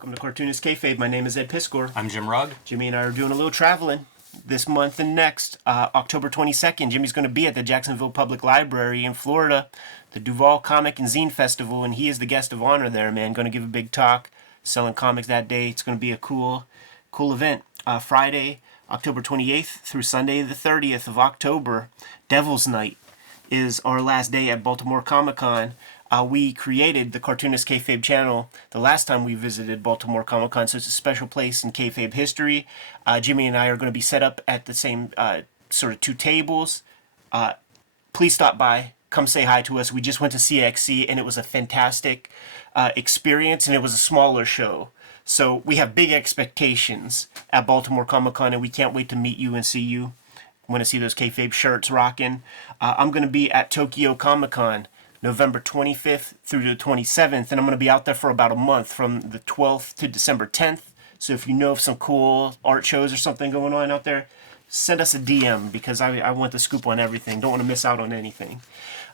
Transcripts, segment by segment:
Welcome to Cartoonist Kayfabe. My name is Ed Piscor. I'm Jim Rugg. Jimmy and I are doing a little traveling this month and next. October 22nd, Jimmy's going to be at the Jacksonville Public Library in Florida, the Duval Comic and Zine Festival, and he is the guest of honor there, man. Going to give a big talk, selling comics that day. It's going to be a cool event. Friday, October 28th through Sunday the 30th of October, Devil's Night is our last day at Baltimore Comic-Con. We created the Cartoonist Kayfabe channel the last time we visited Baltimore Comic-Con, so it's a special place in Kayfabe history. Jimmy and I are going to be set up at the same sort of two tables. Please stop by. Come say hi to us. We just went to CXC, and it was a fantastic experience, and it was a smaller show. So we have big expectations at Baltimore Comic-Con, and we can't wait to meet you and see you. Want to see those Kayfabe shirts rocking. I'm going to be at Tokyo Comic-Con November 25th through the 27th, and I'm going to be out there for about a month from the 12th to December 10th. So if you know of some cool art shows or something going on out there, send us a DM because I want the scoop on everything. Don't want to miss out on anything.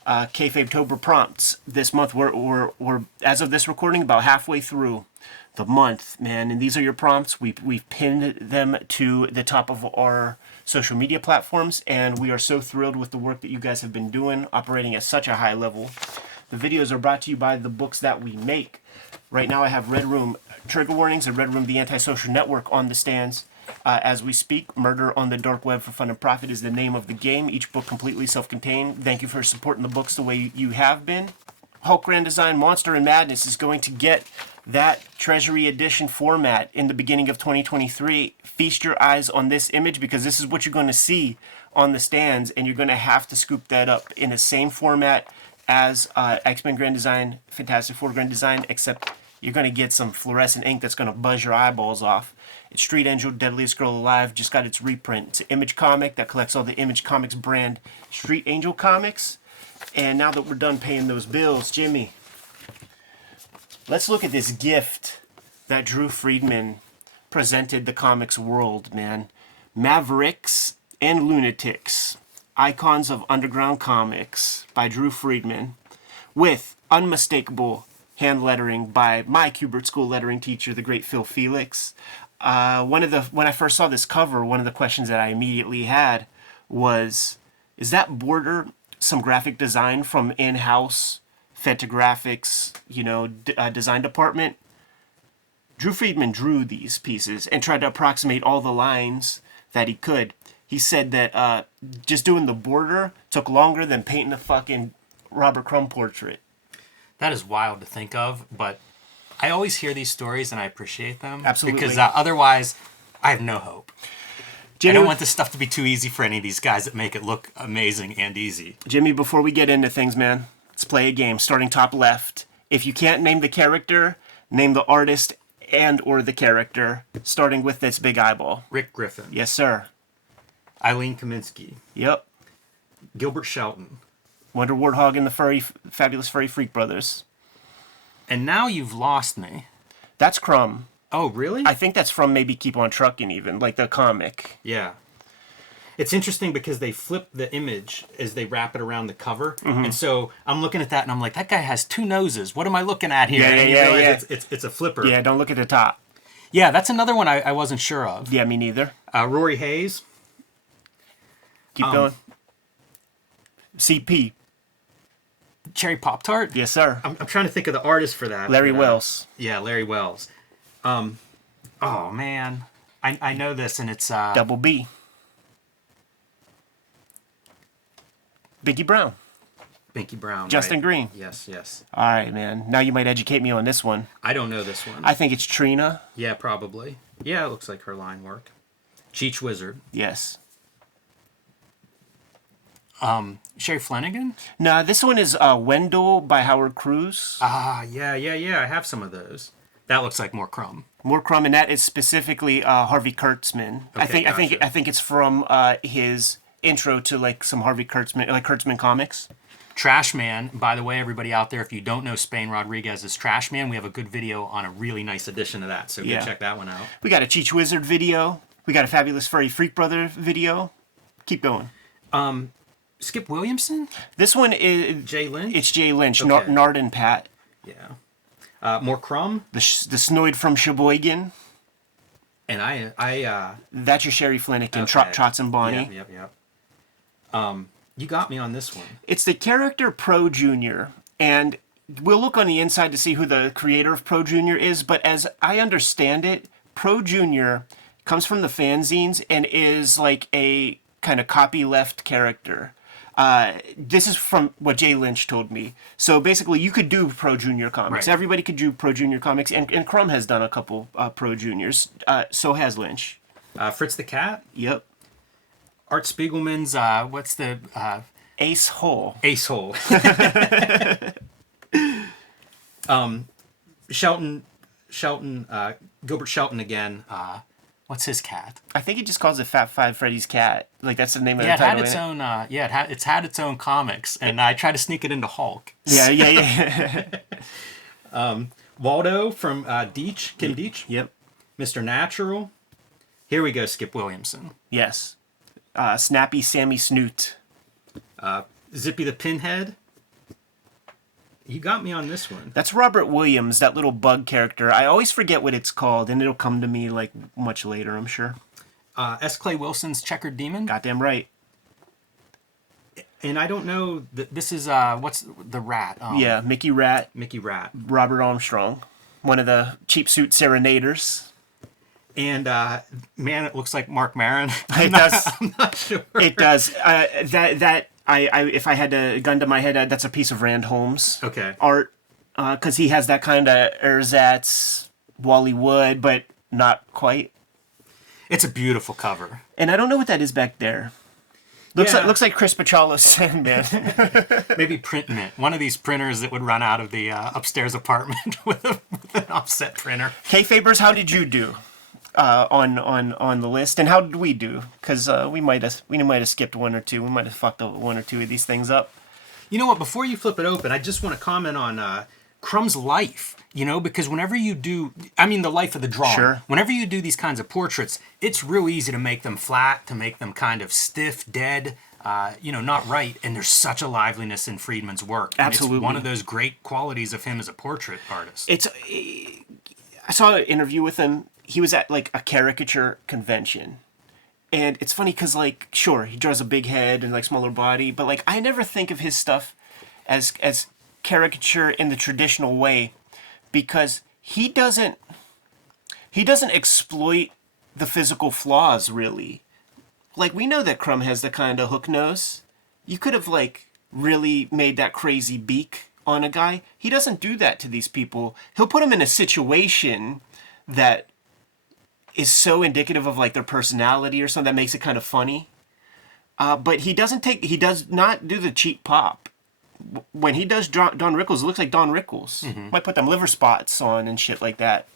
Kayfabe-tober prompts this month. We're as of this recording about halfway through the month, man, and these are your prompts. We've pinned them to the top of our social media platforms, and we are so thrilled with the work that you guys have been doing, operating at such a high level. The videos are brought to you by the books that we make. Right now I have Red Room Trigger Warnings and Red Room The Antisocial Network on the stands as we speak. Murder on the Dark Web for Fun and Profit is the name of the game. Each book completely self-contained. Thank you for supporting the books the way you have been. Hulk Grand Design Monster and Madness is going to get that Treasury Edition format in the beginning of 2023. Feast your eyes on this image because this is what you're going to see on the stands, and you're going to have to scoop that up in the same format as X-Men Grand Design, Fantastic Four Grand Design, except you're going to get some fluorescent ink that's going to buzz your eyeballs off. It's Street Angel, Deadliest Girl Alive, just got its reprint. It's an Image comic that collects all the Image Comics brand Street Angel comics. And now that we're done paying those bills, Jimmy, let's look at this gift that Drew Friedman presented the comics world, man. Mavericks and Lunatics, Icons of Underground Comics by Drew Friedman, with unmistakable hand lettering by my Kubert School lettering teacher, the great Phil Felix. When I first saw this cover, one of the questions that I immediately had was, is that border some graphic design from in-house Fantagraphics, design department? Drew Friedman drew these pieces and tried to approximate all the lines that he could. He said that just doing the border took longer than painting a fucking Robert Crumb portrait. That is wild to think of, but I always hear these stories and I appreciate them. Absolutely. Because otherwise, I have no hope. Jimmy, I don't want this stuff to be too easy for any of these guys that make it look amazing and easy. Jimmy, before we get into things, man, let's play a game. Starting top left. If you can't name the character, name the artist and or the character, starting with this big eyeball. Rick Griffin. Yes, sir. Eileen Kaminsky. Yep. Gilbert Shelton. Wonder Warthog and the Fabulous Furry Freak Brothers. And now you've lost me. That's Crumb. Oh, really? I think that's from maybe Keep on Truckin' even, like the comic. Yeah. It's interesting because they flip the image as they wrap it around the cover. Mm-hmm. And so I'm looking at that and I'm like, that guy has two noses. What am I looking at here? Yeah. It's a flipper. Yeah, don't look at the top. Yeah, that's another one I wasn't sure of. Yeah, me neither. Rory Hayes. Keep going. CP. Cherry Pop-Tart? Yes, sir. I'm trying to think of the artist for that. Larry Wells. Yeah, Larry Wells. Oh, man. I know this, and it's... Double B. Binky Brown. Binky Brown, Justin right. Green. Yes. All right, man. Now you might educate me on this one. I don't know this one. I think it's Trina. Yeah, probably. Yeah, it looks like her line work. Cheech Wizard. Yes. Sherry Flanagan? No, this one is Wendell by Howard Cruz. Yeah. I have some of those. That looks like more Crumb. More Crumb, and that is specifically Harvey Kurtzman. Okay, I think it's from his intro to like some Harvey Kurtzman, like Kurtzman comics. Trash Man, by the way, everybody out there, if you don't know Spain Rodriguez's Trash Man, we have a good video on a really nice edition of that, so go check that one out. We got a Cheech Wizard video. We got a Fabulous Furry Freak Brother video. Keep going. Skip Williamson? This one is Jay Lynch? It's Jay Lynch. Okay. Nard and Pat. Yeah. More Crumb. The Snoid from Sheboygan. And I That's your Sherry Flanagan, okay. Trots and Bonnie. Yep. You got me on this one. It's the character Pro Junior, and we'll look on the inside to see who the creator of Pro Junior is, but as I understand it, Pro Junior comes from the fanzines and is like a kind of copyleft character. This is from what Jay Lynch told me. So basically, you could do Pro Junior comics. Right. Everybody could do Pro Junior comics, and Crumb has done a couple Pro Juniors. So has Lynch. Fritz the Cat. Yep. Art Spiegelman's, what's the... Ace Hole. Ace Hole. Gilbert Shelton again. What's his cat? I think he just calls it Fat Five Freddy's Cat. Like, that's the name of the Yeah, it title. had its own. It's had its own comics, and I try to sneak it into Hulk. Yeah. Waldo from Deitch, Kim Deitch. Yep. Mr. Natural. Here we go, Skip Williamson. Yes. Snappy Sammy Snoot. Zippy the Pinhead. You got me on this one. That's Robert Williams, that little bug character. I always forget what it's called, and it'll come to me like much later, I'm sure. S. Clay Wilson's Checkered Demon. Goddamn right. And I don't know, this is, what's the rat? Yeah, Mickey Rat. Mickey Rat. Robert Armstrong. One of the cheap suit serenaders. And, man, it looks like Mark Maron. It does. I'm not sure. It does. If I had a gun to my head, that's a piece of Rand Holmes art, because he has that kind of ersatz Wally Wood, but not quite. It's a beautiful cover. And I don't know what that is back there. Looks like Chris Pachalo's Sandman. Maybe Print Mint. One of these printers that would run out of the upstairs apartment with an offset printer. Kayfabers, how did you do on the list, and how did we do? Because we might have skipped one or two. We might have fucked up one or two of these things up. You know what? Before you flip it open, I just want to comment on Crumb's life. You know, because whenever you do, the life of the drawing. Sure. Whenever you do these kinds of portraits, it's real easy to make them flat, to make them kind of stiff, dead, not right. And there's such a liveliness in Friedman's work. Absolutely. And it's one of those great qualities of him as a portrait artist. I saw an interview with him. He was at like a caricature convention. And it's funny because, like, sure, he draws a big head and like smaller body, but like I never think of his stuff as caricature in the traditional way, because he doesn't exploit the physical flaws, really. Like, we know that Crumb has the kind of hook nose. You could have like really made that crazy beak on a guy. He doesn't do that to these people. He'll put them in a situation that is so indicative of like their personality or something that makes it kind of funny. But he does not do the cheap pop. When he does Don Rickles, it looks like Don Rickles. Mm-hmm. Might put them liver spots on and shit like that.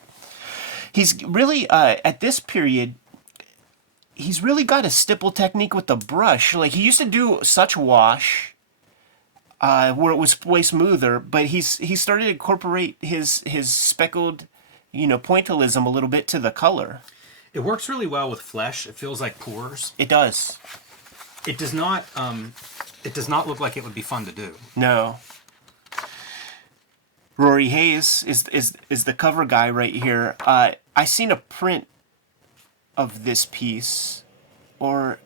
He's really, at this period, he's really got a stipple technique with the brush. Like, he used to do such wash, where it was way smoother, but he started to incorporate his speckled, pointillism a little bit to the color. It works really well with flesh. It feels like pores. It does. It does not. It does not look like it would be fun to do. No. Rory Hayes is the cover guy right here. I seen a print of this piece, or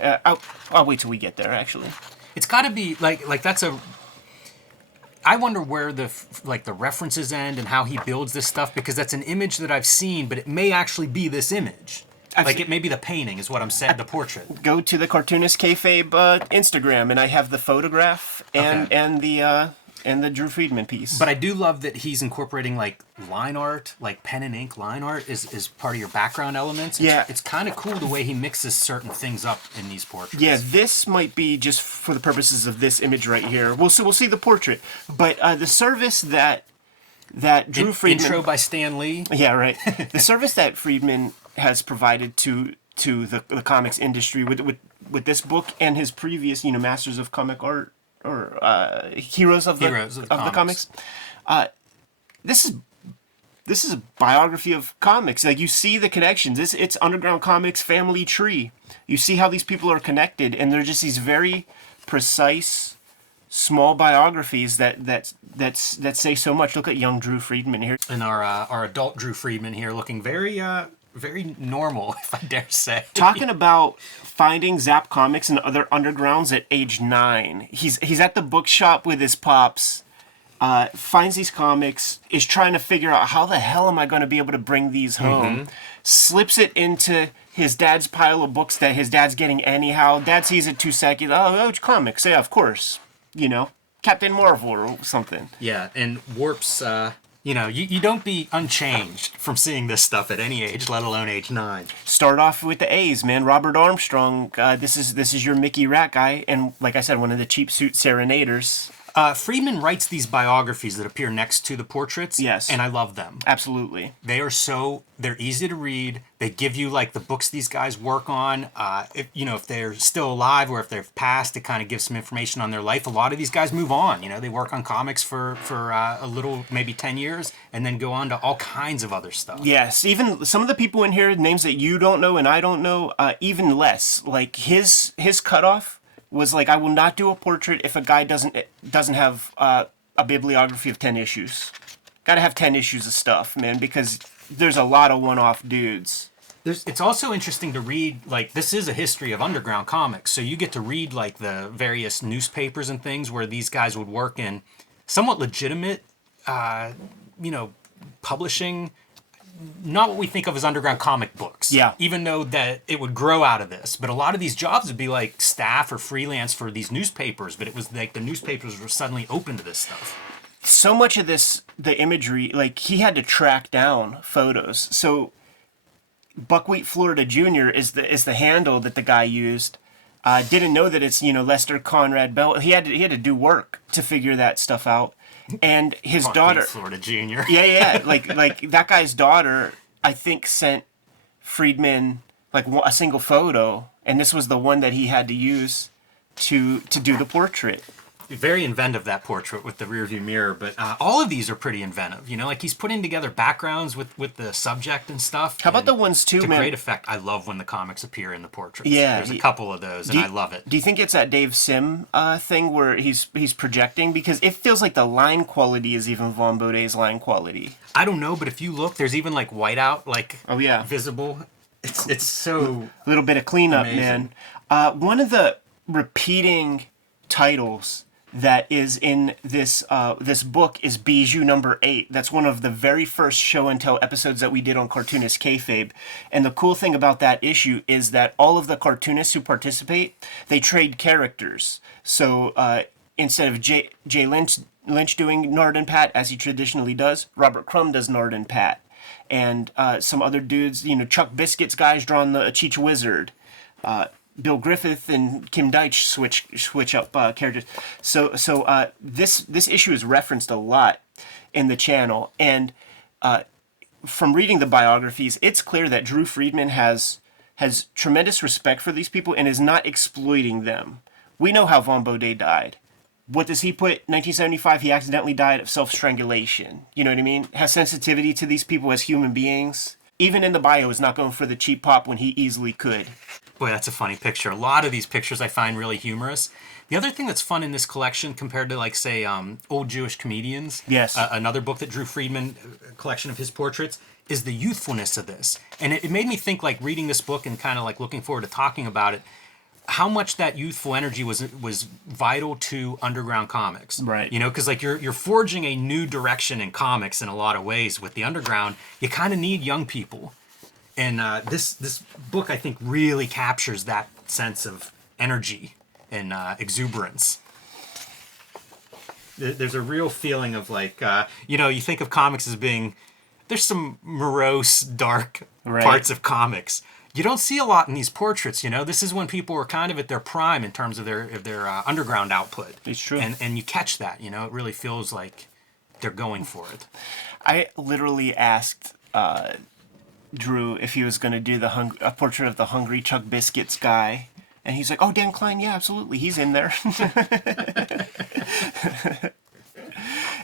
I'll wait till we get there. Actually, it's got to be like that's a. I wonder where the references end and how he builds this stuff, because that's an image that I've seen, but it may actually be this image. It may be the painting, is what I'm saying, the portrait. Go to the Cartoonist Kayfabe Instagram, and I have the photograph and the Drew Friedman piece. But I do love that he's incorporating like line art, like pen and ink line art is part of your background elements. It's kind of cool the way he mixes certain things up in these portraits. Yeah, this might be just for the purposes of this image right here. We'll see the portrait, but the service that Drew Friedman, intro by Stan Lee. Yeah, right. The service that Friedman has provided to the comics industry with this book and his previous, Masters of Comic Art or Heroes of the Comics. This is a biography of comics. Like, you see the connections. It's underground comics family tree. You see how these people are connected, and they're just these very precise small biographies that say so much. Look at young Drew Friedman here. And our adult Drew Friedman here, looking very very normal, if I dare say. Talking about finding Zap comics and other undergrounds at age 9. He's at the bookshop with his pops. Finds these comics, is trying to figure out how the hell am I going to be able to bring these home. Slips it into his dad's pile of books that his dad's getting anyhow. Dad sees it 2 seconds. Oh, comics. Yeah, of course. You know, Captain Marvel or something. Yeah, and Warp's, you don't be unchanged from seeing this stuff at any age, let alone age 9. Start off with the A's, man. Robert Armstrong, this is your Mickey Rat guy. And like I said, one of the cheap suit serenaders. Friedman writes these biographies that appear next to the portraits. Yes. And I love them. Absolutely. They're easy to read. They give you like the books these guys work on. If they're still alive or if they've passed, it kind of gives some information on their life. A lot of these guys move on. They work on comics for a little, maybe 10 years, and then go on to all kinds of other stuff. Yes. Even some of the people in here, names that you don't know and I don't know, even less. Like his cutoff was like, I will not do a portrait if a guy doesn't have a bibliography of 10 issues. Got to have 10 issues of stuff, man, because there's a lot of one-off dudes. It's also interesting to read, like, this is a history of underground comics, so you get to read, like, the various newspapers and things where these guys would work in somewhat legitimate, publishing, not what we think of as underground comic books. Yeah. Even though that it would grow out of this. But a lot of these jobs would be like staff or freelance for these newspapers, but it was like the newspapers were suddenly open to this stuff. So much of this, the imagery, like he had to track down photos. So Buckwheat Florida Jr. is the handle that the guy used. Didn't know that it's Lester Conrad Bell. He had to do work to figure that stuff out. And his daughter, Florida Jr. yeah, like that guy's daughter, I think sent Friedman like a single photo, and this was the one that he had to use to do the portrait. Very inventive, that portrait with the rearview mirror, but all of these are pretty inventive. Like he's putting together backgrounds with the subject and stuff. How about the ones too, man? Great effect. I love when the comics appear in the portraits. Yeah, there's a couple of those, and I love it. Do you think it's that Dave Sim thing where he's projecting? Because it feels like the line quality is even Von Bodet's line quality. I don't know, but if you look, there's even like whiteout, like visible. It's so a little bit of cleanup, amazing. Man. One of the repeating titles that is in this book is Bijou number 8. That's one of the very first show and tell episodes that we did on Cartoonist Kayfabe. And the cool thing about that issue is that all of the cartoonists who participate, they trade characters. So instead of Jay Lynch doing Nard and Pat as he traditionally does, Robert Crumb does Nard and Pat. And some other dudes, Chuck Biscuit's guys drawing the Cheech Wizard. Bill Griffith and Kim Deitch switch up characters. So this issue is referenced a lot in the channel, and from reading the biographies, it's clear that Drew Friedman has tremendous respect for these people and is not exploiting them. We know how Von Bodet died. What does he put? 1975, he accidentally died of self-strangulation. You know what I mean? Has sensitivity to these people as human beings. Even in the bio, is not going for the cheap pop when he easily could. Boy, that's a funny picture. A lot of these pictures I find really humorous. The other thing that's fun in this collection compared to, like, say, Old Jewish Comedians, yes, another book that Drew Friedman, a collection of his portraits, is the youthfulness of this. And it made me think, like, reading this book and kind of, like, looking forward to talking about it, how much that youthful energy was vital to underground comics. Right. Because, like, you're forging a new direction in comics in a lot of ways. With the underground, you kind of need young people. And this book, I think, really captures that sense of energy and exuberance. There's a real feeling of, like, you think of comics as being, there's some morose, dark parts of comics. You don't see a lot in these portraits, This is when people are kind of at their prime in terms of their underground output. It's true. And you catch that, It really feels like they're going for it. I literally asked Drew if he was going to do a portrait of the hungry Chuck Biscuits guy, and he's like, "Oh, Dan Klein, yeah, absolutely, he's in there."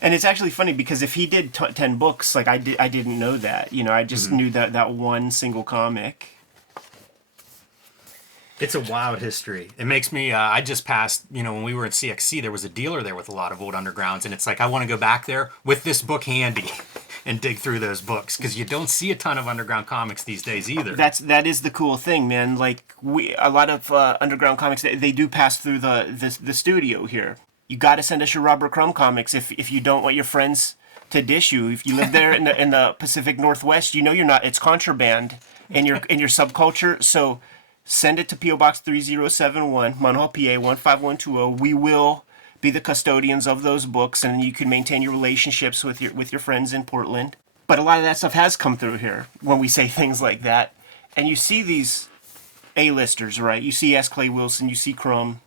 And it's actually funny because if he did 10 books, like I didn't know that. I just knew that one single comic. It's a wild history. It makes me, I just passed, when we were at CXC, there was a dealer there with a lot of old undergrounds, and it's like, I want to go back there with this book handy and dig through those books, because you don't see a ton of underground comics these days either. That is the cool thing, man. Like a lot of underground comics, they do pass through the studio here. You got to send us your Robert Crumb comics if you don't want your friends to dish you. If you live there in the Pacific Northwest, you're not. It's contraband in your subculture. So send it to P.O. Box 3071, Munhall, PA 15120. We will be the custodians of those books, and you can maintain your relationships with your friends in Portland. But a lot of that stuff has come through here when we say things like that. And you see these A-listers, right? You see S. Clay Wilson, you see Crumb,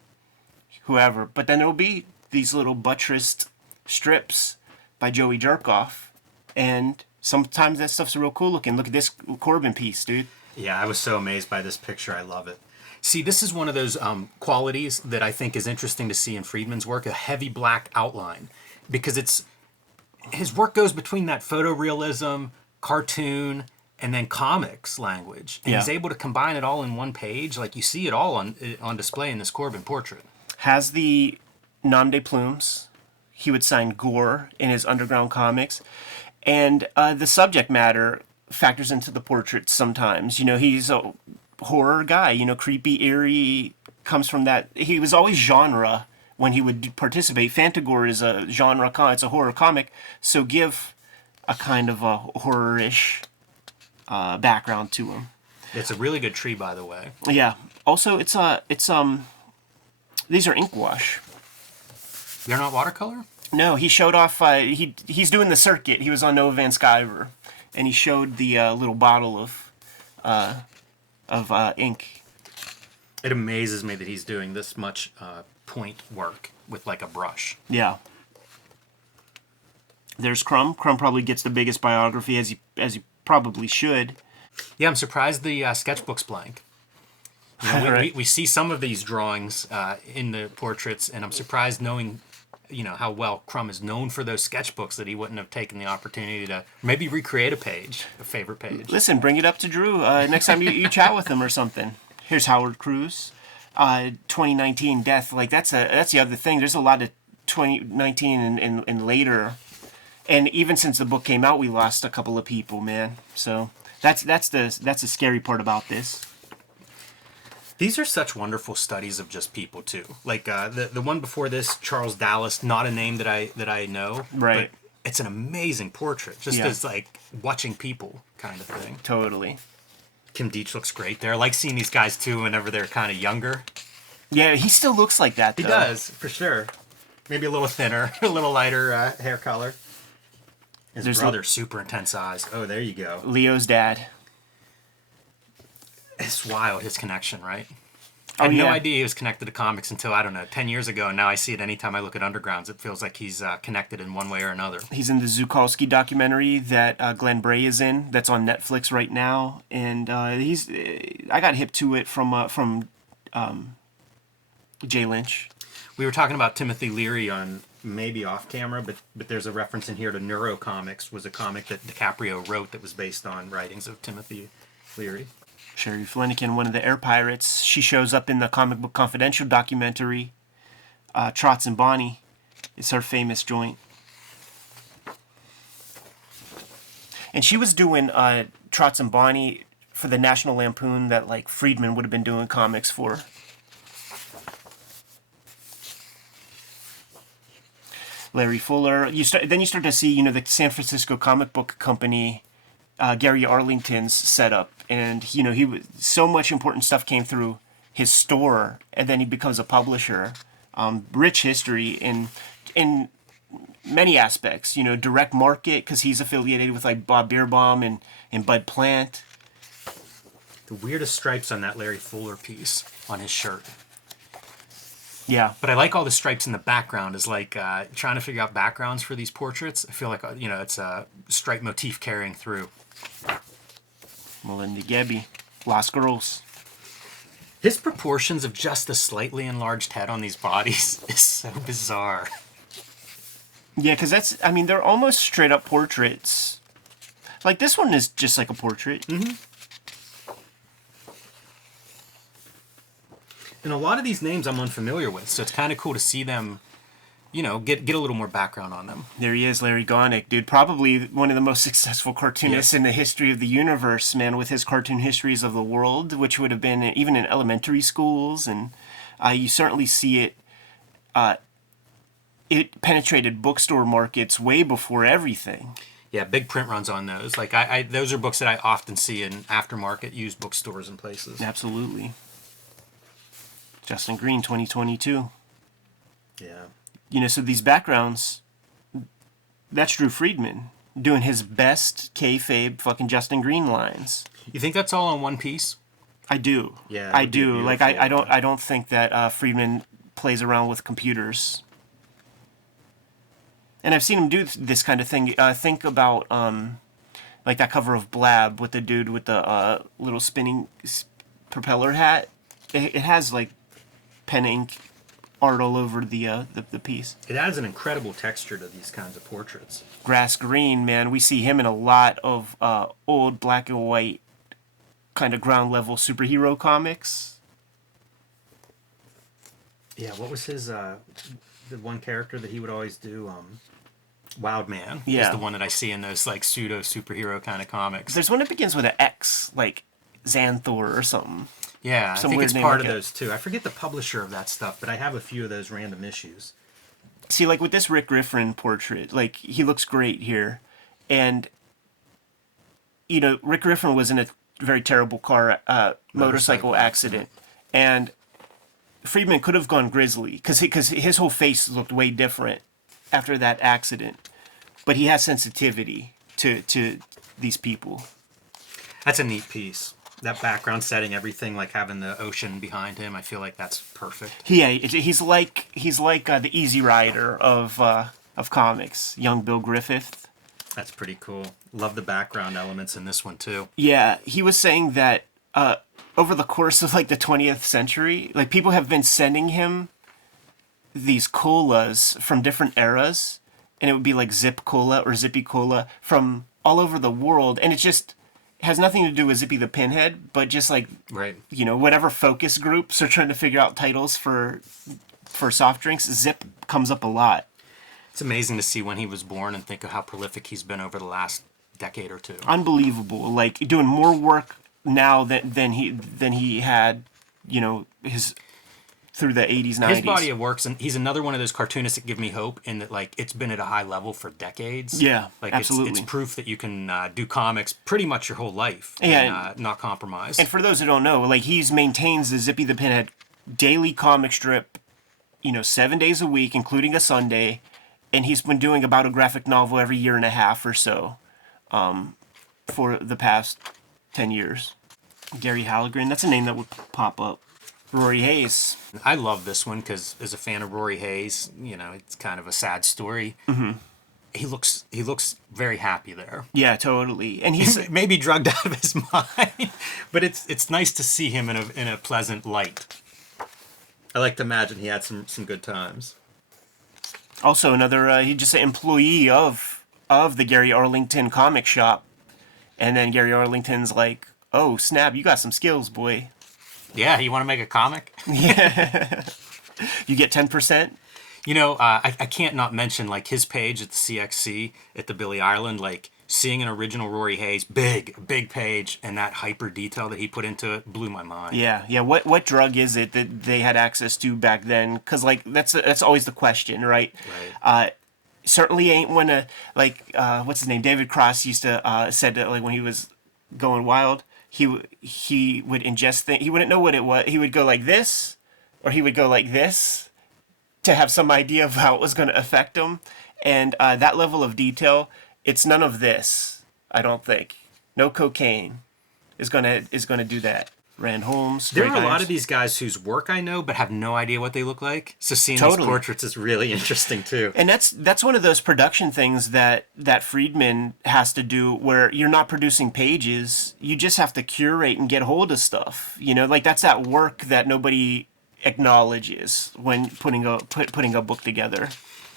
whoever. But then there'll be these little buttressed strips by Joey Jerkoff. And sometimes that stuff's real cool looking. Look at this Corbin piece, dude. Yeah, I was so amazed by this picture. I love it. See, this is one of those qualities that I think is interesting to see in Friedman's work, a heavy black outline. Because his work goes between that photorealism, cartoon, and then comics language. And he's able to combine it all in one page. Like, you see it all on display in this Corbin portrait. Has the nom de plumes. He would sign Gore in his underground comics. And the subject matter factors into the portraits sometimes. He's a horror guy, creepy, eerie, comes from that. He was always genre when he would participate. Fantagore is a genre, it's a horror comic, so give a kind of a horror-ish background to him. It's a really good tree, by the way. Yeah. Also, these are ink wash. They're not watercolor? No, he showed off, he's doing the circuit. He was on Noah Van Sciver, and he showed the little bottle of ink. It amazes me that he's doing this much point work with like a brush. Yeah. There's Crumb. Crumb probably gets the biggest biography, as he probably should. Yeah, I'm surprised the sketchbook's blank. Right. We see some of these drawings in the portraits, and I'm surprised knowing, how well Crumb is known for those sketchbooks that he wouldn't have taken the opportunity to maybe recreate a favorite page. Listen, bring it up to Drew next time you chat with him or something. Here's Howard Cruz. 2019 death. Like that's the other thing. There's a lot of 2019 and later, and even since the book came out, we lost a couple of people, man. So that's the scary part about this. These are such wonderful studies of just people too. Like the one before this, Charles Dallas, not a name that I know, right? But it's an amazing portrait, just as like watching people kind of thing. Totally. Kim Deitch looks great there. I like seeing these guys too whenever they're kind of younger. Yeah, he still looks like that, though. He does, for sure. Maybe a little thinner, a little lighter hair color. His brother's super intense eyes. Oh, there you go. Leo's dad. It's wild, his connection, right? I had no idea he was connected to comics until, 10 years ago, and now I see it anytime I look at Undergrounds. It feels like he's connected in one way or another. He's in the Zukalski documentary that Glenn Bray is in, that's on Netflix right now, and I got hip to it from Jay Lynch. We were talking about Timothy Leary on maybe off camera, but there's a reference in here to Neurocomics, was a comic that DiCaprio wrote that was based on writings of Timothy Leary. Sherry Flanagan, one of the Air Pirates, she shows up in the Comic Book Confidential documentary. Trots and Bonnie is her famous joint. And she was doing Trots and Bonnie for the National Lampoon that like Friedman would have been doing comics for. Larry Fuller. Then you start to see, the San Francisco Comic Book Company, Gary Arlington's setup, and he was so much important stuff came through his store, and then he becomes a publisher. Rich history in many aspects. Direct market because he's affiliated with like Bob Bierbaum and Bud Plant. The weirdest stripes on that Larry Fuller piece on his shirt. Yeah. But I like all the stripes in the background. Is like trying to figure out backgrounds for these portraits. I feel like, it's a stripe motif carrying through. Melinda Gebbie, Lost Girls. His proportions of just a slightly enlarged head on these bodies is so bizarre. Yeah, because they're almost straight up portraits. Like this one is just like a portrait. Mm-hmm. And a lot of these names I'm unfamiliar with, so it's kind of cool to see them, get a little more background on them. There he is, Larry Gonick, dude. Probably one of the most successful cartoonists in the history of the universe, man, with his cartoon histories of the world, which would have been even in elementary schools. And you certainly see it. It penetrated bookstore markets way before everything. Yeah, big print runs on those. Like those are books that I often see in aftermarket used bookstores and places. Absolutely. Justin Green, 2022. Yeah. So these backgrounds, that's Drew Friedman doing his best kayfabe fucking Justin Green lines. You think that's all on one piece? I do. Yeah, I do. Like I don't think that Friedman plays around with computers. And I've seen him do this kind of thing. Think about like that cover of Blab with the dude with the little spinning propeller hat. It has like pen ink art all over the piece. It adds an incredible texture to these kinds of portraits. Grass Green, man, we see him in a lot of old black and white kind of ground level superhero comics. Yeah, what was his the one character that he would always do? Wild Man is the one that I see in those like pseudo superhero kind of comics. There's one that begins with an X, like Xanthor or something. Yeah, Some I think weird it's name part like of it. those too. I forget the publisher of that stuff, but I have a few of those random issues. See, like with this Rick Griffin portrait, like he looks great here. And, Rick Griffin was in a very terrible motorcycle accident. And Friedman could have gone grizzly because his whole face looked way different after that accident. But he has sensitivity to these people. That's a neat piece. That background setting, everything, like having the ocean behind him, I feel like that's perfect. Yeah, he's like the Easy Rider of comics, young Bill Griffith. That's pretty cool. Love the background elements in this one too. Yeah, he was saying that over the course of like the 20th century, like people have been sending him these colas from different eras, and it would be like Zip Cola or Zippy Cola from all over the world, and it just has nothing to do with Zippy the Pinhead, but just like whatever focus groups are trying to figure out titles for soft drinks, Zip comes up a lot. It's amazing to see when he was born and think of how prolific he's been over the last decade or two. Unbelievable, like doing more work now than he had, his through the 80s, 90s. His body of works, and he's another one of those cartoonists that give me hope in that, like, it's been at a high level for decades. Yeah, like, absolutely. It's proof that you can do comics pretty much your whole life and not compromise. And for those who don't know, like, he's maintains the Zippy the Pinhead daily comic strip, 7 days a week, including a Sunday, and he's been doing about a graphic novel every year and a half or so for the past 10 years. Gary Hallegren, that's a name that would pop up. Rory Hayes. I love this one because as a fan of Rory Hayes, it's kind of a sad story. Mm-hmm. He looks very happy there. Yeah, totally. And he's maybe drugged out of his mind, but it's nice to see him in a pleasant light. I like to imagine he had some good times. Also, another he's just an employee of the Gary Arlington comic shop, and then Gary Arlington's like, "Oh snap, you got some skills, boy." Yeah, you want to make a comic? Yeah. You get 10%? I can't not mention, like, his page at the CXC at the Billy Island, like, seeing an original Rory Hayes, big page, and that hyper detail that he put into it blew my mind. Yeah. What drug is it that they had access to back then? Because, like, that's always the question, right? Right. Certainly ain't one of, like, what's his name? David Cross used to, said that, like, when he was going wild, he would ingest things. He wouldn't know what it was. He would go like this, or he would go like this, to have some idea of how it was going to affect him. And that level of detail, it's none of this. I don't think. No cocaine is gonna do that. Rand Holmes. There are a lot of these guys whose work I know, but have no idea what they look like. So seeing these portraits is really interesting too. And that's one of those production things that Friedman has to do, where you're not producing pages. You just have to curate and get hold of stuff. Like that's that work that nobody acknowledges when putting a book together.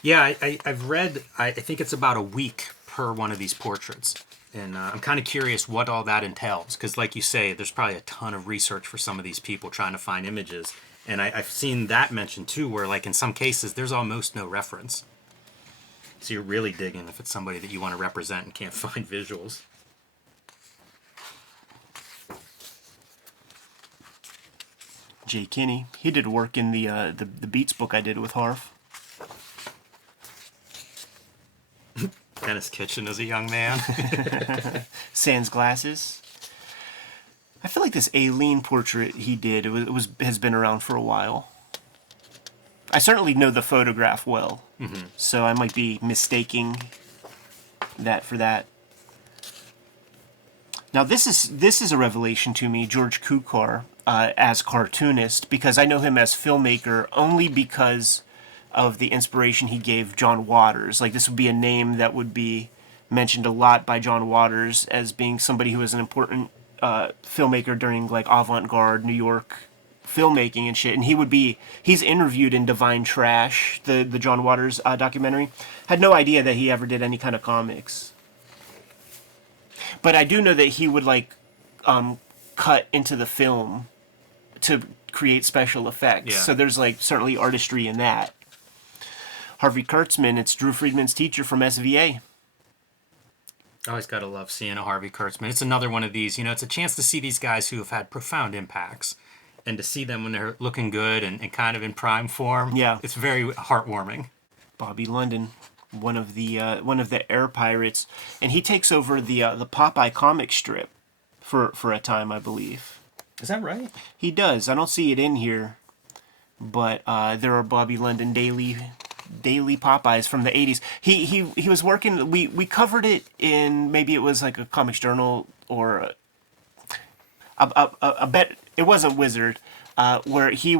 Yeah, I've read. I think it's about a week per one of these portraits. And I'm kind of curious what all that entails. Because like you say, there's probably a ton of research for some of these people trying to find images. And I've seen that mentioned too, where like in some cases there's almost no reference. So you're really digging if it's somebody that you want to represent and can't find visuals. Jay Kinney, he did work in the Beats book I did with Harf. Dennis Kitchen as a young man. Sans glasses. I feel like this Aileen portrait he did has been around for a while. I certainly know the photograph well, so I might be mistaking that for that. Now this is a revelation to me, George Cukor as cartoonist, because I know him as filmmaker only because of the inspiration he gave John Waters. Like, this would be a name that would be mentioned a lot by John Waters as being somebody who was an important filmmaker during like avant-garde New York filmmaking and shit. And he's interviewed in Divine Trash, the John Waters documentary. Had no idea that he ever did any kind of comics. But I do know that he would like cut into the film to create special effects. Yeah. So there's like certainly artistry in that. Harvey Kurtzman, it's Drew Friedman's teacher from SVA. Always gotta love seeing a Harvey Kurtzman. It's another one of these, it's a chance to see these guys who have had profound impacts, and to see them when they're looking good and kind of in prime form. Yeah. It's very heartwarming. Bobby London, one of the Air Pirates, and he takes over the Popeye comic strip for a time, I believe. Is that right? He does. I don't see it in here, but there are Bobby London daily Popeyes from the 80s. He was working. We covered it in, maybe it was like a Comics Journal or a bet. It wasn't Wizard, where he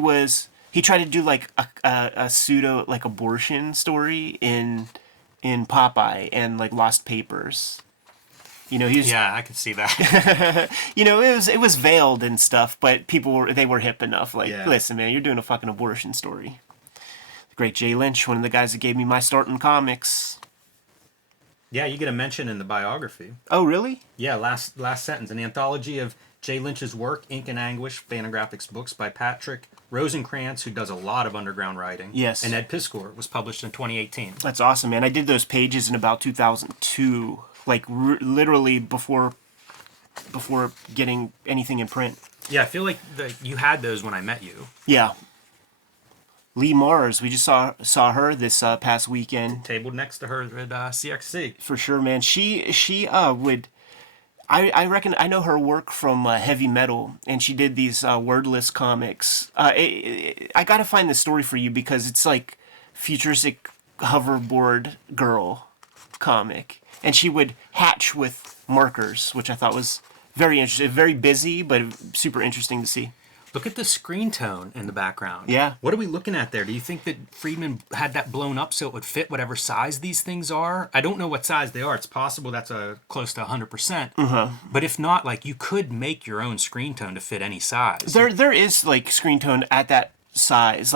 tried to do like a pseudo like abortion story in Popeye and like Lost Papers. Yeah, I can see that. it was veiled and stuff, but people were hip enough. Like, Yeah. Listen, man, you're doing a fucking abortion story. The great Jay Lynch, one of the guys that gave me my start in comics. Yeah, you get a mention in the biography. Oh, really? Yeah, last sentence. An anthology of Jay Lynch's work, Ink and Anguish, Fantagraphics books by Patrick Rosenkrantz, who does a lot of underground writing. Yes. And Ed Piskor, was published in 2018. That's awesome, man. I did those pages in about 2002, like literally before getting anything in print. Yeah, I feel like you had those when I met you. Yeah. Lee Mars, we just saw her this past weekend. Tabled next to her at CXC. For sure, man. She would. I reckon I know her work from Heavy Metal, and she did these wordless comics. I gotta find the story for you because it's like futuristic hoverboard girl comic, and she would hatch with markers, which I thought was very interesting, very busy, but super interesting to see. Look at the screen tone in the background. Yeah. What are we looking at there? Do you think that Friedman had that blown up so it would fit whatever size these things are? I don't know what size they are. It's possible that's close to 100%. But if not, like, you could make your own screen tone to fit any size. There is like screen tone at that size.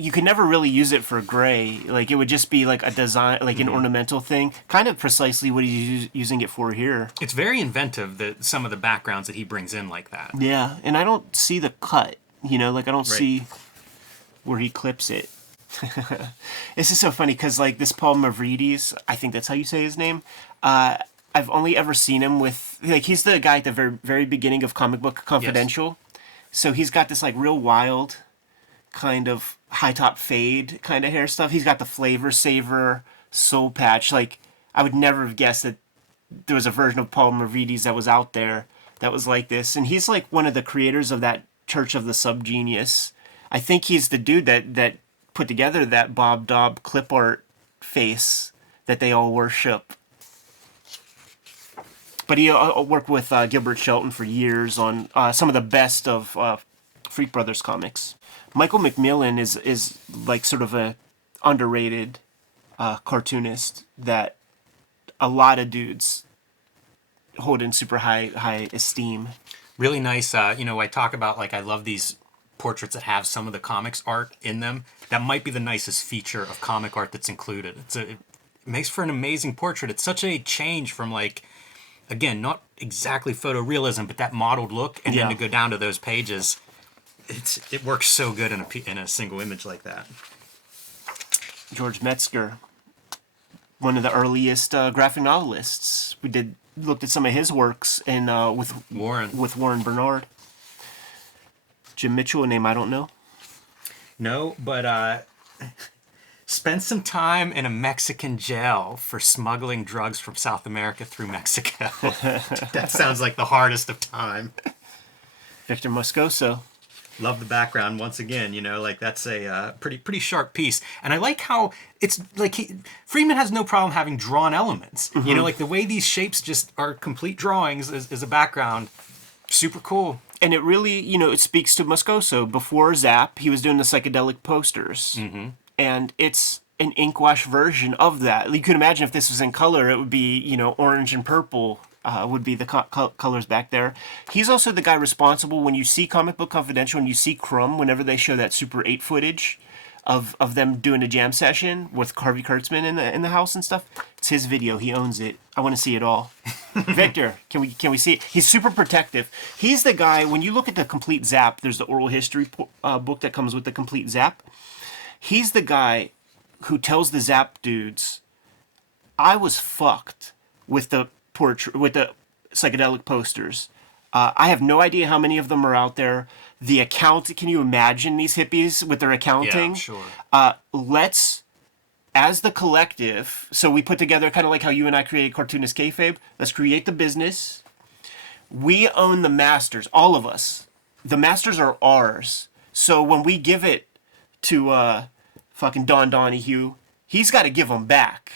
You could never really use it for gray. Like, it would just be like a design, like an ornamental thing. Kind of precisely what he's using it for here. It's very inventive, some of the backgrounds that he brings in like that. Yeah, and I don't see the cut. I don't Right. see where he clips it. This is so funny because like this Paul Mavrides, I think that's how you say his name. I've only ever seen him with like he's the guy at the very very beginning of Comic Book Confidential. Yes. So he's got this like real wild kind of high top fade kind of hair stuff. He's got the Flavor Saver soul patch. Like, I would never have guessed that there was a version of Paul Mavrides that was out there that was like this. And he's like one of the creators of that Church of the Subgenius. I think he's the dude that put together that Bob Daub clip art face that they all worship. But he worked with Gilbert Shelton for years on some of the best of Freak Brothers comics. Michael McMillan is like sort of a underrated cartoonist that a lot of dudes hold in super high esteem. Really nice. I talk about like I love these portraits that have some of the comics art in them. That might be the nicest feature of comic art that's included. It makes for an amazing portrait. It's such a change from like, again, not exactly photorealism, but that modeled look, and then to go down to those pages. it works so good in a single image like that. George Metzger, one of the earliest graphic novelists. We looked at some of his works with Warren Bernard. Jim Mitchell, a name I don't know. No, but spent some time in a Mexican jail for smuggling drugs from South America through Mexico. That sounds like the hardest of time. Victor Moscoso. Love the background once again. Like that's a pretty sharp piece, and I like how it's like Friedman has no problem having drawn elements. Mm-hmm. Like the way these shapes just are complete drawings as a background. Super cool. And it really, it speaks to Moscoso. Before Zap, he was doing the psychedelic posters. Mm-hmm. And it's an ink wash version of that. You could imagine if this was in color, it would be, orange and purple would be the colors back there. He's also the guy responsible when you see Comic Book Confidential and you see Crumb, whenever they show that Super 8 footage of them doing a jam session with Harvey Kurtzman in the house and stuff. It's his video. He owns it. I want to see it all. Victor, can we see it? He's super protective. He's the guy, when you look at the complete Zap, there's the oral history book that comes with the complete Zap. He's the guy who tells the Zap dudes, I was fucked with the psychedelic posters. I have no idea how many of them are out there. The account, can you imagine these hippies with their accounting? Yeah, sure. Let's, as the collective, so we put together kind of like how you and I created Cartoonist Kayfabe. Let's create the business. We own the masters, all of us. The masters are ours. So when we give it to fucking Don Donahue, he's got to give them back.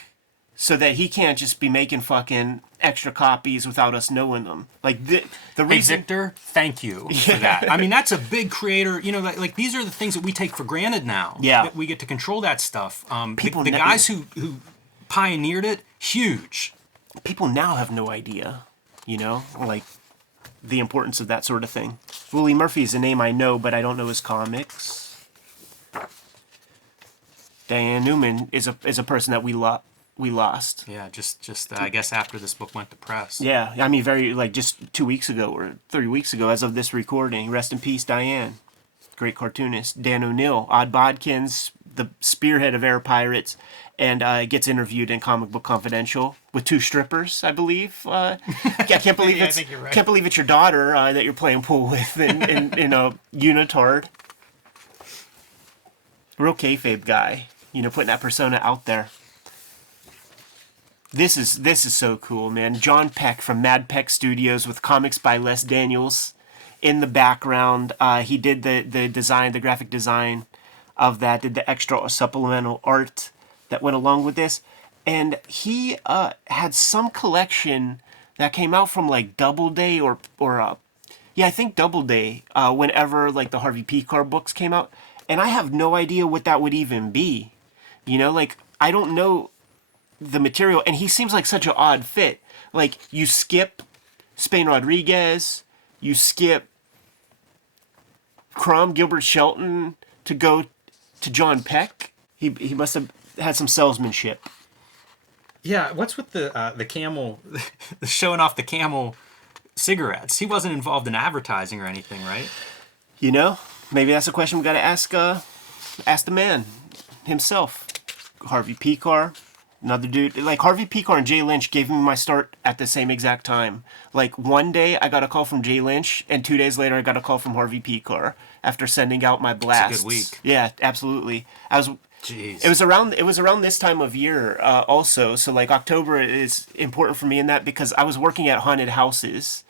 So that he can't just be making fucking extra copies without us knowing them. Like the reason. Hey Victor, thank you for that. I mean, that's a big creator. Like these are the things that we take for granted now. Yeah, that we get to control that stuff. The guys who pioneered it, huge. People now have no idea. Like the importance of that sort of thing. Willie Murphy is a name I know, but I don't know his comics. Diane Newman is a person that we lost. Yeah, just I guess after this book went to press. Yeah, I mean, just 2 weeks ago or 3 weeks ago, as of this recording. Rest in peace, Diane. Great cartoonist. Dan O'Neill, Odd Bodkins, the spearhead of Air Pirates, and gets interviewed in Comic Book Confidential with 2 strippers, I believe. I can't believe I think you're right. Can't believe it's your daughter that you're playing pool with in a unitard. Real kayfabe guy, putting that persona out there. This is so cool, man. John Peck from Mad Peck Studios with comics by Les Daniels in the background. He did the graphic design of that, did the extra supplemental art that went along with this. And he had some collection that came out from like Doubleday I think Doubleday, whenever like the Harvey Pekar books came out. And I have no idea what that would even be. I don't know the material, and he seems like such an odd fit. Like, you skip Spain Rodriguez, you skip Crumb, Gilbert Shelton to go to John Peck. He must have had some salesmanship. Yeah, what's with the camel, showing off the camel cigarettes? He wasn't involved in advertising or anything, right? Maybe that's a question we got to ask the man himself. Harvey Pekar. Another dude, like Harvey Pekar and Jay Lynch gave me my start at the same exact time. Like one day I got a call from Jay Lynch, and 2 days later I got a call from Harvey Pekar after sending out my blasts. That's a good week. Yeah, absolutely. Jeez. It was around this time of year also. So like October is important for me in that because I was working at haunted houses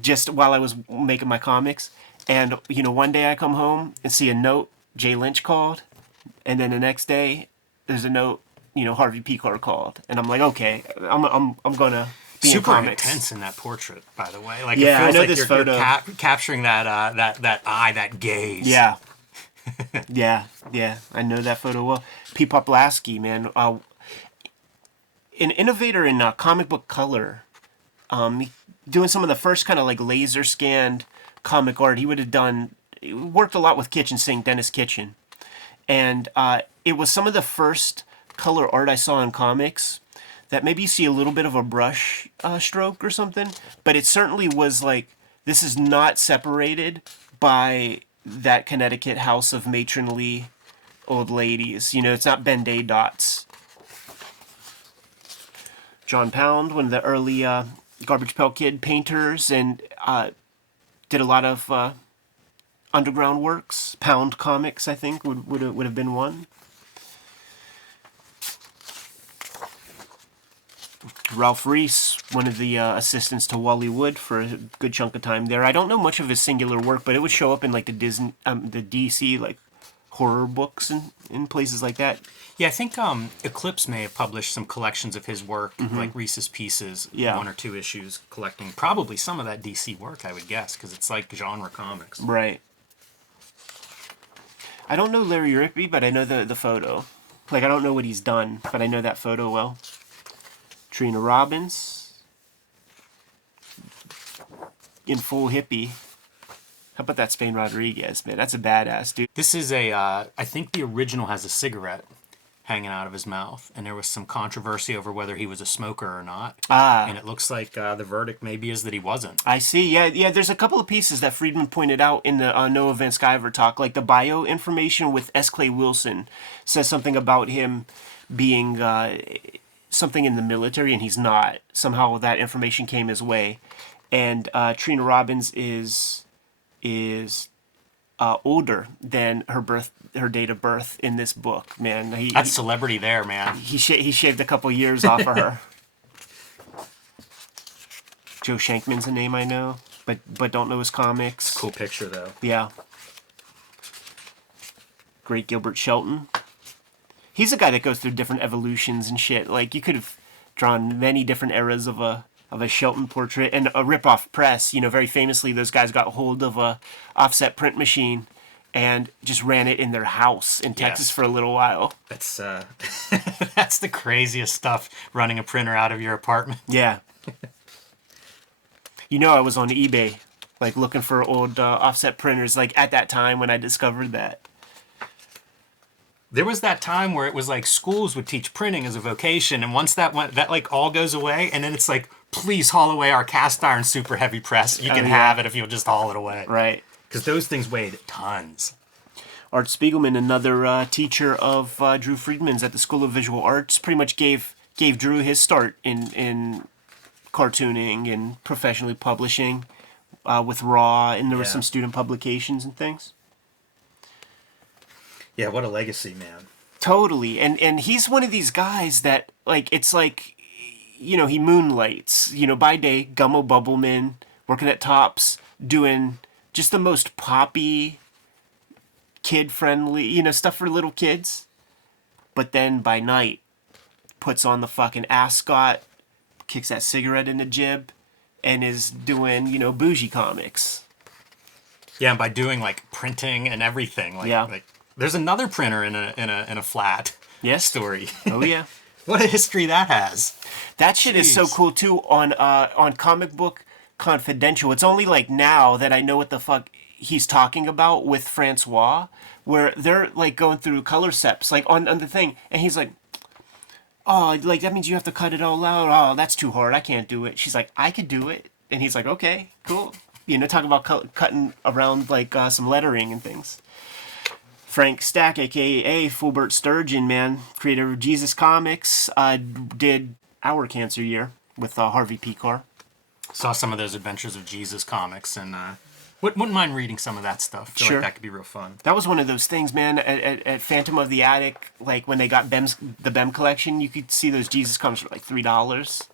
just while I was making my comics, and one day I come home and see a note. Jay Lynch called, and then the next day there's a note. Harvey Pekar called, and I'm like, okay, I'm gonna be super in comics. Intense in that portrait, by the way. Like, yeah, it feels I know like this you're photo. Capturing that eye, that gaze. Yeah, yeah, I know that photo well. P. Poplaski, man, an innovator in comic book color, doing some of the first kind of like laser scanned comic art. He worked a lot with Kitchen Sink, Dennis Kitchen, and it was some of the first color art I saw in comics that maybe you see a little bit of a brush stroke or something, but it certainly was like, this is not separated by that Connecticut house of matronly old ladies. You know, it's not Ben-Day dots. John Pound, one of the early Garbage Pail Kid painters, and did a lot of underground works. Pound Comics, I think, would have been one. Ralph Reese, one of the assistants to Wally Wood for a good chunk of time there. I don't know much of his singular work, but it would show up in like the DC like horror books and in places like that. Yeah, I think Eclipse may have published some collections of his work, like Reese's Pieces, Yeah. 1 or 2 issues, collecting probably some of that DC work, I would guess, because it's like genre comics. Right. I don't know Larry Rigby, but I know the photo. Like, I don't know what he's done, but I know that photo well. Trina Robbins. In full hippie. How about that Spain Rodriguez, man? That's a badass, dude. This is I think the original has a cigarette hanging out of his mouth, and there was some controversy over whether he was a smoker or not. And it looks like the verdict maybe is that he wasn't. I see. Yeah. There's a couple of pieces that Friedman pointed out in the Noah Van Sciver talk, like the bio information with S. Clay Wilson says something about him being something in the military, and he's not. Somehow that information came his way, and Trina Robbins is older than her date of birth in this book. Man, That's celebrity there, man. He shaved a couple years off of her. Joe Shankman's a name I know, but don't know his comics. Cool picture though. Yeah. Great Gilbert Shelton. He's a guy that goes through different evolutions and shit. Like, you could have drawn many different eras of a Shelton portrait, and a rip-off press. You know, very famously, those guys got hold of a offset print machine and just ran it in their house in Texas for a little while. That's that's the craziest stuff, running a printer out of your apartment. Yeah. You know, I was on eBay, like, looking for old offset printers, like, at that time when I discovered that. There was that time where it was like schools would teach printing as a vocation, and once that like all goes away, and then it's like, please haul away our cast iron super heavy press. You can have it if you'll just haul it away. Right. Because those things weighed tons. Art Spiegelman, another teacher of Drew Friedman's at the School of Visual Arts, pretty much gave Drew his start in cartooning and professionally publishing with Raw, and there were some student publications and things. Yeah, what a legacy, man. Totally. And he's one of these guys that, like, it's like, you know, he moonlights. You know, by day, Gummo Bubbleman, working at Tops, doing just the most poppy, kid-friendly, you know, stuff for little kids. But then by night, puts on the fucking ascot, kicks that cigarette in the jib, and is doing, you know, bougie comics. Yeah, and by doing, like, printing and everything. Like, there's another printer in a flat story. Oh, yeah. What a history that has. That shit is so cool, too, on Comic Book Confidential. It's only, like, now that I know what the fuck he's talking about with Francois, where they're, like, going through color seps, like, on the thing, and he's like, oh, like, that means you have to cut it all out. Oh, that's too hard. I can't do it. She's like, I could do it. And he's like, okay, cool. You know, talking about cutting around, like, some lettering and things. Frank Stack, a.k.a. Fulbert Sturgeon, man, creator of Jesus Comics, did Our Cancer Year with Harvey Pekar. Saw some of those Adventures of Jesus comics, and wouldn't mind reading some of that stuff. Feel like that could be real fun. That was one of those things, man, at Phantom of the Attic, like when they got the BEM collection, you could see those Jesus comics for like $3.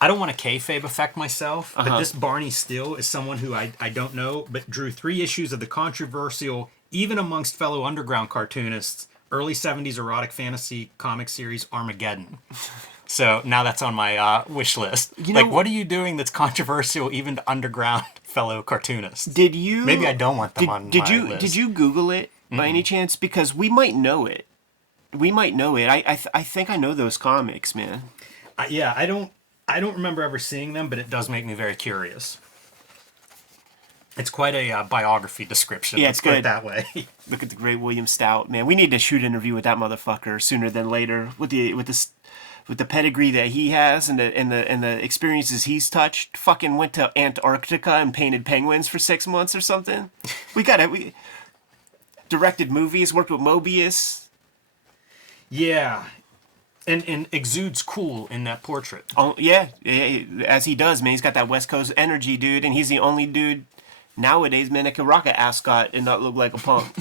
I don't want to kayfabe affect myself, but this Barney Still is someone who I don't know, but drew 3 issues of the controversial, even amongst fellow underground cartoonists, early 70s erotic fantasy comic series Armageddon. So now that's on my wish list. You know, like, what are you doing that's controversial even to underground fellow cartoonists? Did you... Maybe I don't want them on my list. Did you Google it by any chance? Because we might know it. We might know it. I think I know those comics, man. Yeah, I don't remember ever seeing them, but it does make me very curious. It's quite a biography description. Yeah, it's good that way. Look at the great William Stout, man. We need to shoot an interview with that motherfucker sooner than later with the with the pedigree that he has and the experiences he's touched, fucking went to Antarctica and painted penguins for 6 months or something. We directed movies, worked with Mobius. Yeah. And exudes cool in that portrait. Oh yeah, as he does, man. He's got that West Coast energy, dude, and he's the only dude nowadays, man, that can rock an ascot and not look like a punk.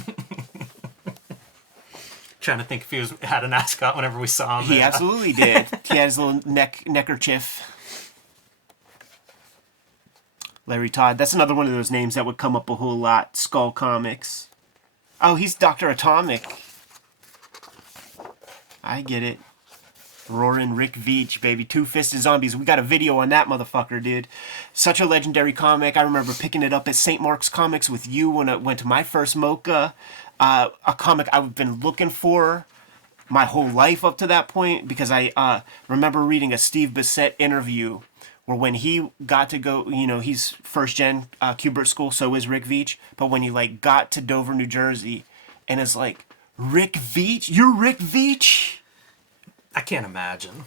Trying to think if he had an ascot whenever we saw him. He absolutely did. He had his little neckerchief. Larry Todd. That's another one of those names that would come up a whole lot. Skull Comics. Oh, he's Dr. Atomic. I get it. Roaring Rick Veitch, baby. Two-Fisted Zombies. We got a video on that motherfucker, dude. Such a legendary comic. I remember picking it up at St. Mark's Comics with you when I went to my first Mocha. A comic I've been looking for my whole life up to that point, because I remember reading a Steve Bissette interview where when he got to go, he's first-gen Kubert School, so is Rick Veitch, but when he, got to Dover, New Jersey, and it's like, Rick Veitch? You're Rick Veitch? I can't imagine.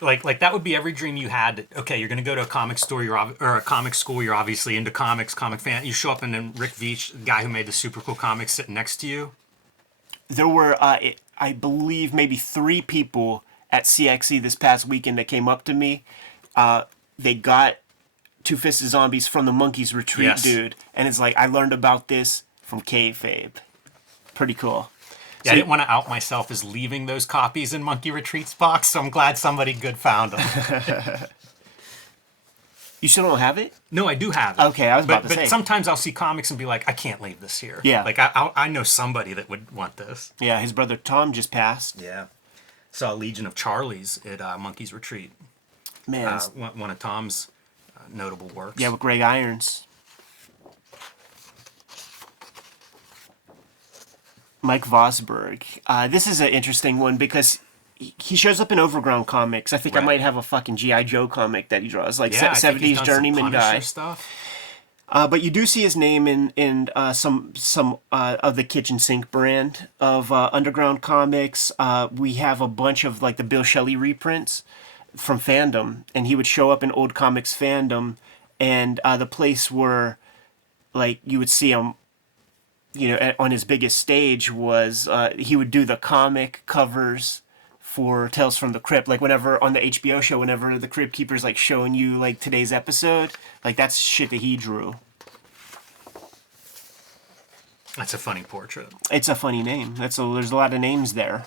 Like that would be every dream you had. Okay, you're gonna go to a comic store, or a comic school. You're obviously into comics, comic fan. You show up, and then Rick Veitch, the guy who made the super cool comics, sitting next to you. There were, I believe, maybe 3 people at CXE this past weekend that came up to me. They got Two-Fisted Zombies from the Monkeys Retreat, yes. Dude, and it's like, I learned about this from Kayfabe. Pretty cool. Yeah, I didn't want to out myself as leaving those copies in Monkey Retreat's box, so I'm glad somebody good found them. You still don't have it? No, I do have it. Okay, I was about to say. But sometimes I'll see comics and be like, I can't leave this here. Yeah. Like, I know somebody that would want this. Yeah, his brother Tom just passed. Yeah. Saw Legion of Charlies at Monkey's Retreat. Man. One of Tom's notable works. Yeah, with Greg Irons. Mike Vosberg. This is an interesting one because he shows up in Overground Comics. I think I might have a fucking G.I. Joe comic that he draws, 70s journeyman guy. Stuff. But you do see his name in some of the Kitchen Sink brand of Underground Comics. We have a bunch of the Bill Shelley reprints from Fandom, and he would show up in Old Comics Fandom, and the place where you would see him on his biggest stage was he would do the comic covers for Tales from the Crypt. Whenever on the HBO show, whenever the Crypt Keeper's showing you today's episode, that's shit that he drew. That's a funny portrait. It's a funny name. There's a lot of names there.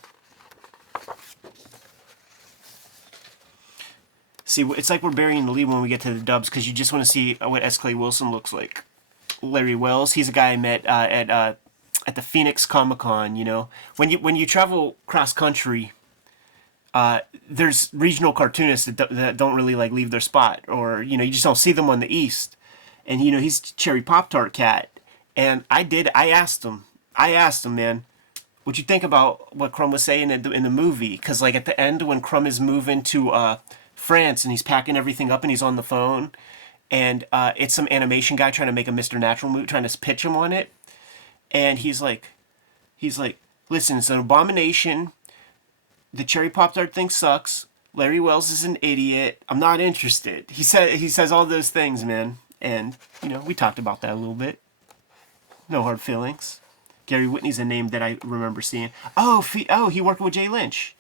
See, it's like we're burying the lead when we get to the dubs because you just want to see what S. Clay Wilson looks like. Larry Wells, he's a guy I met at the Phoenix Comic Con. When you travel cross country, there's regional cartoonists that don't really like leave their spot, or you just don't see them on the East. And he's Cherry Pop-Tart Cat, and I asked him, man, what'd you think about what Crumb was saying in the movie? Because at the end when Crumb is moving to France and he's packing everything up and he's on the phone, and it's some animation guy trying to make a Mr. Natural movie, trying to pitch him on it, and he's like, listen, it's an abomination. The Cherry Pop-Tart thing sucks. Larry Wells is an idiot. I'm not interested. He says all those things, man. And, we talked about that a little bit. No hard feelings. Gary Whitney's a name that I remember seeing. Oh, he worked with Jay Lynch.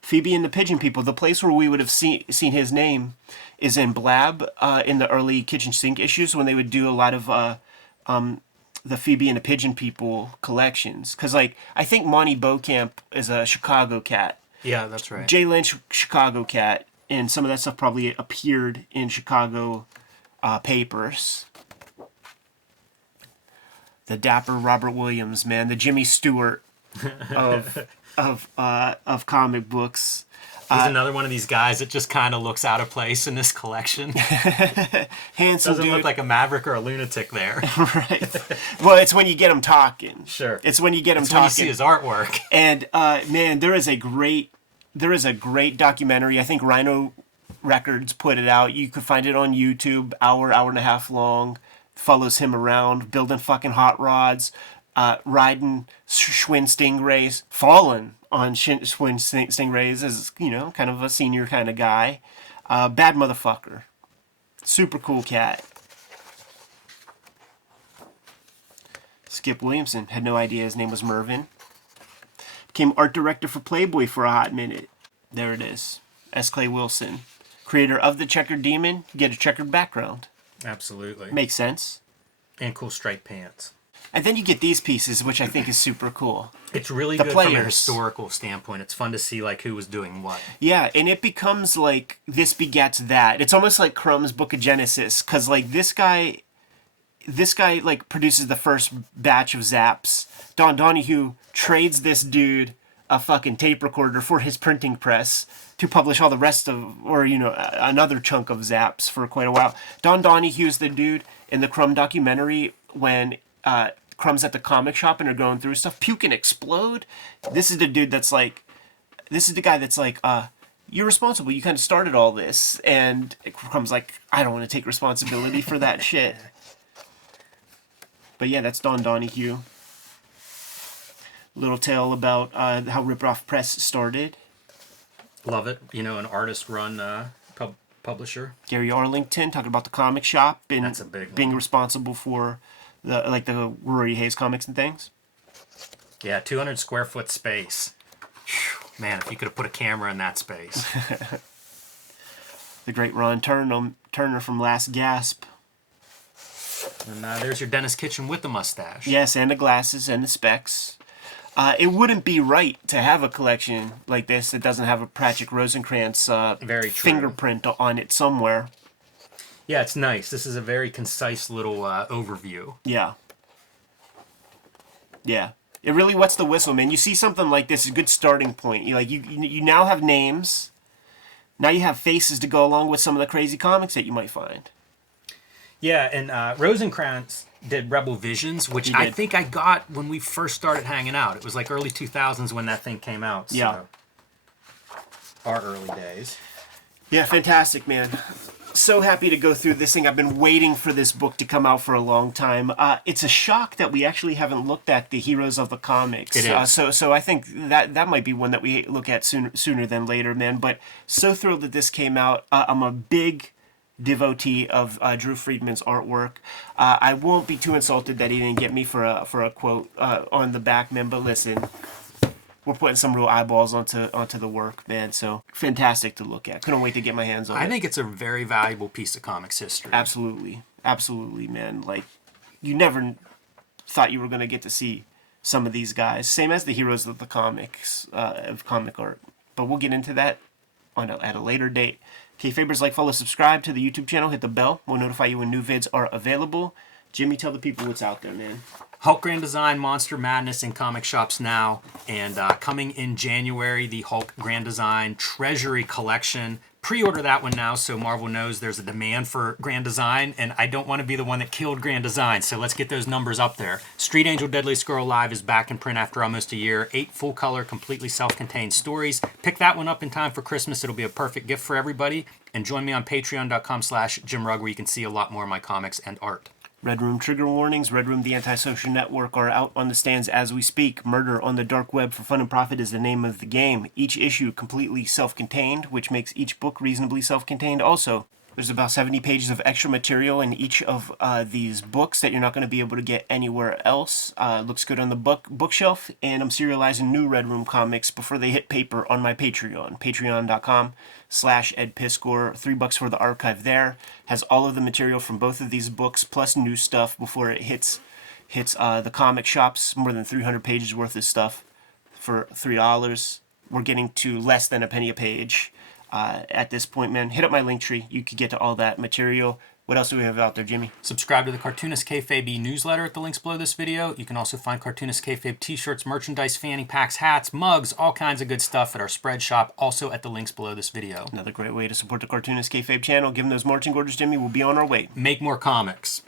Phoebe and the Pigeon People. The place where we would have seen his name is in Blab in the early Kitchen Sink issues when they would do a lot of the Phoebe and the Pigeon People collections. Because, I think Monty Beaucamp is a Chicago cat. Yeah, that's right. Jay Lynch, Chicago cat, and some of that stuff probably appeared in Chicago papers. The dapper Robert Williams, man, the Jimmy Stewart of comic books. He's another one of these guys that just kind of looks out of place in this collection. Handsome Doesn't dude. look like a maverick or a lunatic there. Right. Well, it's when you get him talking. Sure. It's when you get him talking. When you see his artwork. And man, there is a great documentary. I think Rhino Records put it out. You could find it on YouTube. Hour and a half long. Follows him around building fucking hot rods. riding Schwinn Stingrays, falling on Schwinn Stingrays as, kind of a senior kind of guy. Bad motherfucker. Super cool cat. Skip Williamson. Had no idea his name was Mervyn. Became art director for Playboy for a hot minute. There it is. S. Clay Wilson. Creator of the Checkered Demon. Get a checkered background. Absolutely. Makes sense. And cool striped pants. And then you get these pieces, which I think is super cool. It's really good from a historical standpoint. It's fun to see like who was doing what. Yeah, and it becomes like this begets that. It's almost like Crumb's Book of Genesis, because like this guy like produces the first batch of Zaps. Don Donahue trades this dude a fucking tape recorder for his printing press to publish all the rest of, or another chunk of Zaps for quite a while. Don Donahue's the dude in the Crumb documentary when Crumb's at the comic shop and are going through stuff. Puke and explode. This is the dude that's like, this is the guy that's like, you're responsible. You kind of started all this. And Crumb's like, I don't want to take responsibility for that shit. But yeah, that's Don Donahue. Little tale about how Rip Off Press started. Love it. An artist-run publisher. Gary Arlington talking about the comic shop and that's a big one. Being responsible for the Rory Hayes comics and things. Yeah, 200 square foot space. Man, if you could have put a camera in that space. The great Ron Turner from Last Gasp. And there's your Dennis Kitchen with the mustache. Yes, and the glasses and the specs. It wouldn't be right to have a collection like this that doesn't have a Pratchett Rosencrantz fingerprint on it somewhere. Yeah, it's nice. This is a very concise little overview. Yeah. Yeah. It really wets the whistle, man. You see something like this, a good starting point. You now have names. Now you have faces to go along with some of the crazy comics that you might find. Yeah, and Rosencrantz did Rebel Visions, which I think I got when we first started hanging out. It was like early 2000s when that thing came out. So. Yeah. Our early days. Yeah, fantastic, man. So happy to go through this thing. I've been waiting for this book to come out for a long time. It's a shock that we actually haven't looked at the heroes of the comics. It is. So I think that might be one that we look at sooner than later, man. But so thrilled that this came out. I'm a big devotee of Drew Friedman's artwork. I won't be too insulted that he didn't get me for a quote on the back, man. But listen, we're putting some real eyeballs onto the work, man. So fantastic to look at. Couldn't wait to get my hands on it. I think it's a very valuable piece of comics history. Absolutely, man. Like, you never thought you were going to get to see some of these guys. Same as the heroes of the comics, of comic art. But we'll get into that at a later date. Kayfabers, like, follow, subscribe to the YouTube channel. Hit the bell. We'll notify you when new vids are available. Jimmy, tell the people what's out there, man. Hulk Grand Design Monster Madness in comic shops now. And coming in January, the Hulk Grand Design Treasury Collection. Pre-order that one now so Marvel knows there's a demand for Grand Design. And I don't want to be the one that killed Grand Design. So let's get those numbers up there. Street Angel Deadly Squirrel Live is back in print after almost a year. 8 full-color, completely self-contained stories. Pick that one up in time for Christmas. It'll be a perfect gift for everybody. And join me on patreon.com/JimRugg where you can see a lot more of my comics and art. Red Room Trigger Warnings, Red Room The Antisocial Network are out on the stands as we speak. Murder on the Dark Web for Fun and Profit is the name of the game. Each issue completely self-contained, which makes each book reasonably self-contained also. There's about 70 pages of extra material in each of these books that you're not going to be able to get anywhere else. Looks good on the bookshelf, and I'm serializing new Red Room comics before they hit paper on my Patreon. Patreon.com/EdPiscor. $3 for the archive there. Has all of the material from both of these books, plus new stuff before it hits the comic shops. More than 300 pages worth of stuff for $3. We're getting to less than a penny a page. At this point, man, hit up my link tree. You could get to all that material. What else do we have out there, Jimmy? Subscribe to the Cartoonist Kayfabe newsletter at the links below this video. You can also find Cartoonist Kayfabe t-shirts, merchandise, fanny packs, hats, mugs, all kinds of good stuff at our spread shop, also at the links below this video. Another great way to support the Cartoonist Kayfabe channel. Give them those marching orders, Jimmy. We'll be on our way. Make more comics.